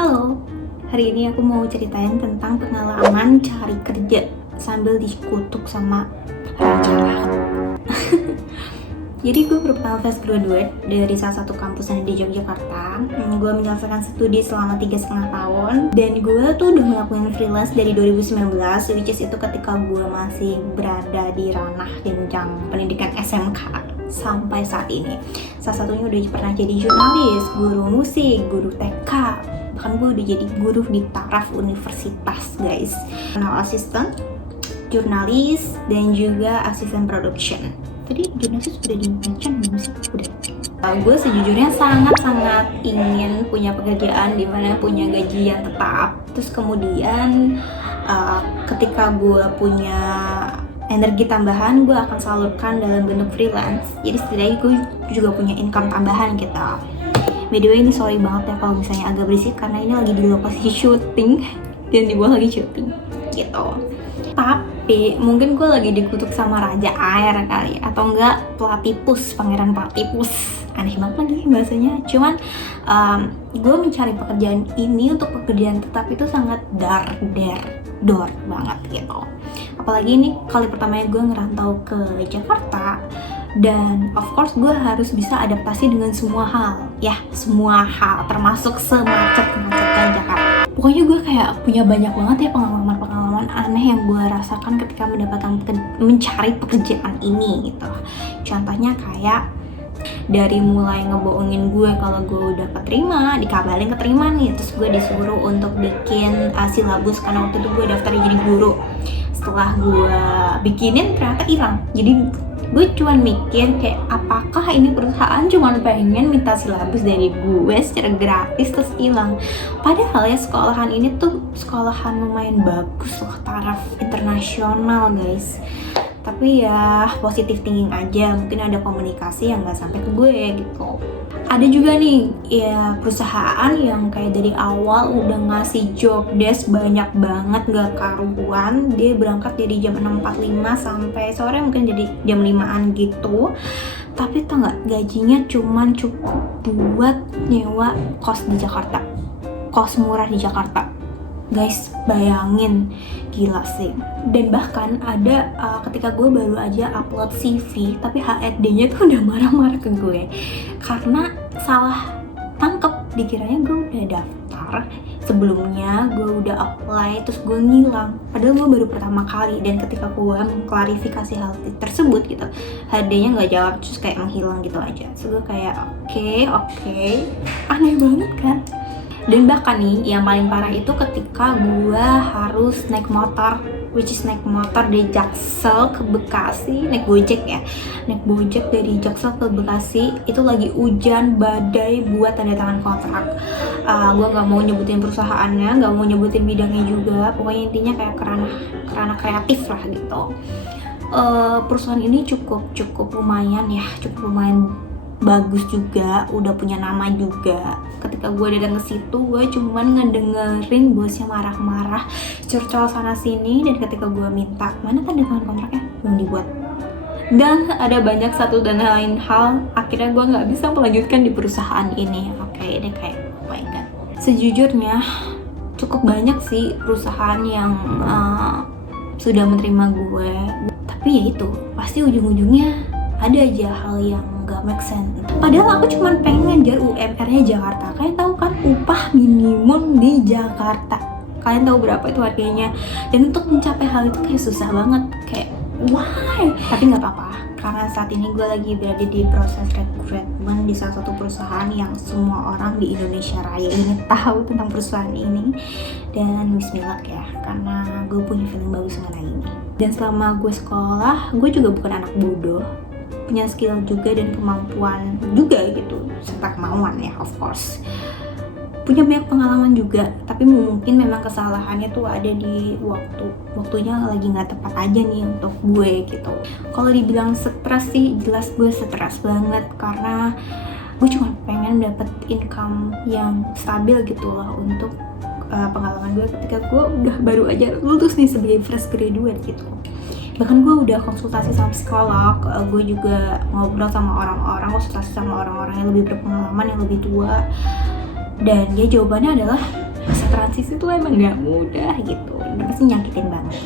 Halo, hari ini aku mau ceritain tentang pengalaman cari kerja sambil dikutuk sama raja laut. Jadi gue merupakan fresh graduate dari salah satu kampus yang di Yogyakarta. Gue menyelesaikan studi selama 3,5 tahun. Dan gue tuh udah melakukan freelance dari 2019, which is itu ketika gue masih berada di ranah jenjang pendidikan SMK sampai saat ini. Salah satunya udah pernah jadi jurnalis, guru musik, guru TK, bahkan gue udah jadi guru di taraf universitas guys. Personal assistant, jurnalis, dan juga asisten production. Tadi jurnalis udah di-mention belum sih? Udah. Gue sejujurnya sangat-sangat ingin punya pekerjaan di mana punya gaji yang tetap. Terus kemudian ketika gue punya energi tambahan, gue akan salurkan dalam bentuk freelance. Jadi setidaknya gue juga punya income tambahan gitu. By the way, ini sorry banget ya kalau misalnya agak berisik karena ini lagi di lokasi syuting dan di bawah lagi syuting gitu. Tapi mungkin gue lagi dikutuk sama raja air kali, atau enggak Platypus, pangeran Platypus. Aneh banget lagi bahasanya. Cuman gue mencari pekerjaan ini untuk pekerjaan tetap itu sangat door banget gitu. Apalagi ini kali pertamanya gue ngerantau ke Jakarta, dan of course gue harus bisa adaptasi dengan semua hal, termasuk semacet-macetnya Jakarta. Pokoknya gue kayak punya banyak banget ya pengalaman aneh yang gue rasakan ketika mencari pekerjaan ini gitu. Contohnya kayak dari mulai ngebohongin gue kalau gue udah keterima, dikabarin keterima nih, terus gue disuruh untuk bikin silabus karena waktu itu gue daftar jadi guru. Setelah gue bikinin ternyata hilang. Jadi gue cuma mikir kayak apakah ini perusahaan cuma pengen minta silabus dari gue secara gratis terus hilang. Padahal ya sekolahan ini tuh sekolahan lumayan bagus loh, taraf internasional guys. Tapi ya positive thinking aja, mungkin ada komunikasi yang gak sampai ke gue gitu. Ada juga nih ya perusahaan yang kayak dari awal udah ngasih job desk banyak banget gak karuan. Dia berangkat dari jam 6.45 sampai sore mungkin jadi jam 5-an gitu. Tapi tau gak, gajinya cuman cukup buat nyewa kos di Jakarta, kos murah di Jakarta. Guys, bayangin, gila sih. Dan bahkan ada ketika gue baru aja upload CV, tapi HRD-nya tuh udah marah-marah ke gue karena salah tangkep. Dikiranya gue udah daftar sebelumnya, gue udah apply, terus gue ngilang. Padahal gue baru pertama kali, dan ketika gue mengklarifikasi hal tersebut gitu, HRD-nya nggak jawab, terus kayak menghilang gitu aja. Terus gue kayak oke, aneh banget kan. Dan bahkan nih yang paling parah itu ketika gue harus naik motor, which is naik motor dari Jaksel ke Bekasi, naik Gojek dari Jaksel ke Bekasi. Itu lagi hujan badai buat tanda tangan kontrak. Gue nggak mau nyebutin perusahaannya, nggak mau nyebutin bidangnya juga, pokoknya intinya kayak kerana kreatif lah gitu. Perusahaan ini cukup lumayan bagus juga, udah punya nama juga. Ketika gue datang ke situ, gue cuman ngedengerin bosnya marah-marah, curcol sana sini, dan ketika gue minta mana tanda tangan kontraknya, belum dibuat. Dan ada banyak satu dan lain hal, akhirnya gue nggak bisa melanjutkan di perusahaan ini. Oke, ini kayak oh my god. Sejujurnya cukup banyak sih perusahaan yang sudah menerima gue, tapi ya itu pasti ujung-ujungnya ada aja hal yang gak make sense. Padahal aku cuma pengen ngejar UMR-nya Jakarta. Kalian tahu kan upah minimum di Jakarta? Kalian tahu berapa itu harganya? Dan untuk mencapai hal itu kayak susah banget. Kayak why? Tapi gak apa-apa, karena saat ini gue lagi berada di proses rekrutmen di salah satu perusahaan yang semua orang di Indonesia Raya ini tahu tentang perusahaan ini. Dan bismillah ya, karena gue punya feeling bagus mengenai ini. Dan selama gue sekolah, gue juga bukan anak bodoh, punya skill juga dan kemampuan juga gitu, serta kemauan ya of course. Punya banyak pengalaman juga, tapi mungkin memang kesalahannya tuh ada di waktunya lagi nggak tepat aja nih untuk gue gitu. Kalau dibilang stres sih, jelas gue stres banget karena gue cuma pengen dapet income yang stabil gitu loh untuk pengalaman gue ketika gue udah baru aja lulus nih sebagai fresh graduate gitu. Bahkan gue udah konsultasi sama psikolog, gue juga ngobrol sama konsultasi sama orang-orang yang lebih berpengalaman, yang lebih tua. Dan dia jawabannya adalah transisi tuh emang gak mudah gitu, dan pasti nyakitin banget.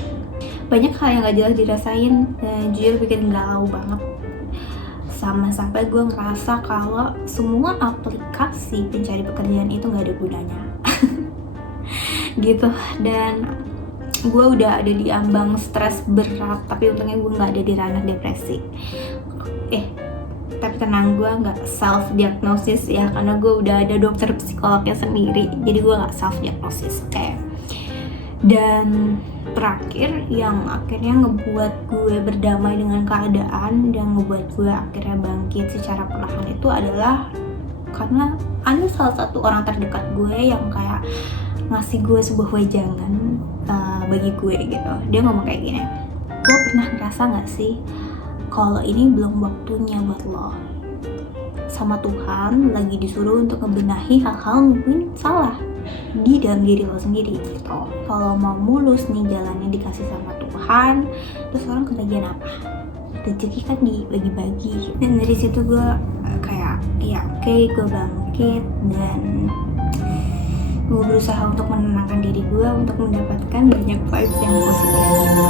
Banyak hal yang gak jelas dirasain, dan jujur bikin galau banget. Sama sampai gue ngerasa kalau semua aplikasi pencari pekerjaan itu gak ada gunanya. Gitu. Dan gue udah ada di ambang stres berat, tapi untungnya gue gak ada di ranah depresi. Tapi tenang, gue gak self diagnosis ya, karena gue udah ada dokter psikolognya sendiri, jadi gue gak self diagnosis. Dan terakhir yang akhirnya ngebuat gue berdamai dengan keadaan dan ngebuat gue akhirnya bangkit secara perlahan itu adalah karena ada salah satu orang terdekat gue yang kayak ngasih gue sebuah wejangan bagi gue gitu. Dia ngomong kayak gini, lo pernah ngerasa gak sih kalau ini belum waktunya buat lo? Sama Tuhan lagi disuruh untuk ngebenahi hal-hal mungkin salah di dalam diri lo sendiri gitu. Kalau mau mulus nih jalannya dikasih sama Tuhan, terus orang kebagian apa? Rezeki kan dibagi-bagi. Dan dari situ gue kayak ya oke, gue bangkit dan gue berusaha untuk menenangkan diri gue untuk mendapatkan banyak vibes yang positif gitu.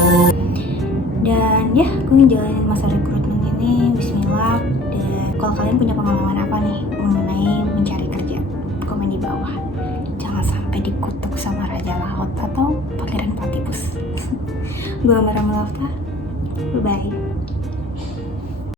Dan ya, gue ngejalanin masa rekrutmen ini, bismillah. Dan kalau kalian punya pengalaman apa nih mengenai mencari kerja, komen di bawah. Jangan sampai dikutuk sama Raja Laut atau Pangeran Patipus. Gue Amara Melafta, bye-bye.